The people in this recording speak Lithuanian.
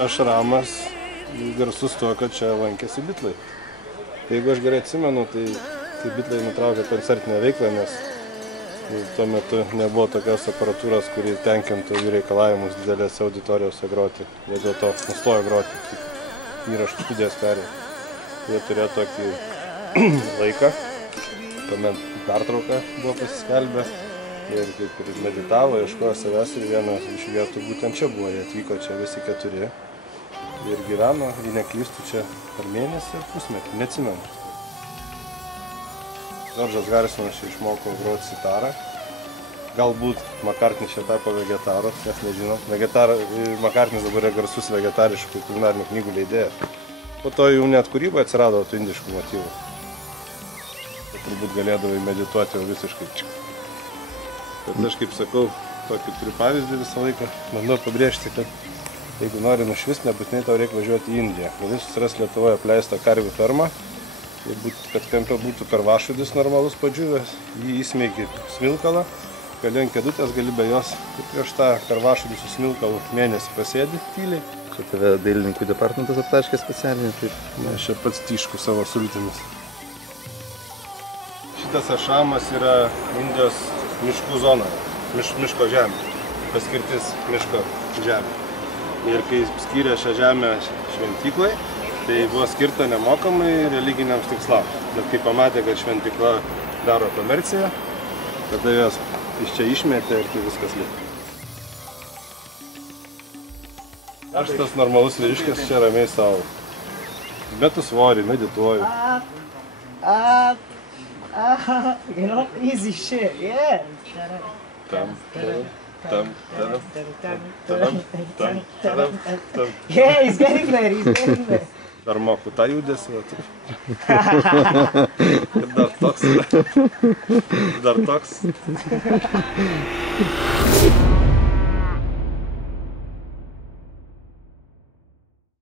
Ašramas garsus tuo, kad čia lankėsi Bitlai. Jeigu aš gerai atsimenu, tai Bitlai nutraukė koncertinę veiklą, nes tuo metu nebuvo tokios aparatūros, kuri tenkintų jų reikalavimus didelėse auditorijose groti. Jie dėl to nustojo groti, įrašų studijas perėjo. Jie turėjo tokį laiką, tuomet pertrauką buvo pasiskelbę ir kaip ir meditavo, ieškojo savęs ir vienas iš vietų būtent čia buvo. Jie atvyko čia visi 4 ir gyveno, jei neklystų, čia per mėnesį ir pusmetį, neatsimenu. Džordžas Harisonas čia išmoko groti sitarą. Galbūt McCartney čia tapo vegetaru, mes nežinom. McCartney dabar yra garsus vegetariškų kulinarinių knygų leidėjas. Po to jau net kūryba atsirado tų indiškų motyvų. Turbūt galėdavai medituoti jau visiškai. Bet aš, kaip sakau, tokį turiu pavyzdį visą laiką. Bandau pabrėžti, kad jeigu nori nušvist, nebūtinai tau reikia važiuoti į Indiją. Gali susirasti Lietuvoje apleistą karvių fermą, kad kampe būtų karvašudis normalus padžiūvęs, jį įsmeigi smilkalą, gali ant kėdutės, gali be jos. Ir prieš tą karvašudį su smilkalu mėnesį pasėdi tyliai. Čia tave dailininkų departamentas aptaškė specialiai, taip? Ne, aš čia pats tyšku savo sultimis. Šitas ašramas yra Indijos miškų zona, miško žemė, paskirtis miško žemė. Ir kai skyrė šią žemę šventyklai, tai buvo skirta nemokamai religiniams tikslams. Bet kai pamatė, kad šventykla daro komerciją, tada jos iš čia išmetė ir tai viskas liko. Aš tas normalus vyriškis čia ramiai savo. Metu svorį, medituoju. You know, easy shit, yeah. Yeah, he's getting there. Dar moku tą judesį, ir dar toks.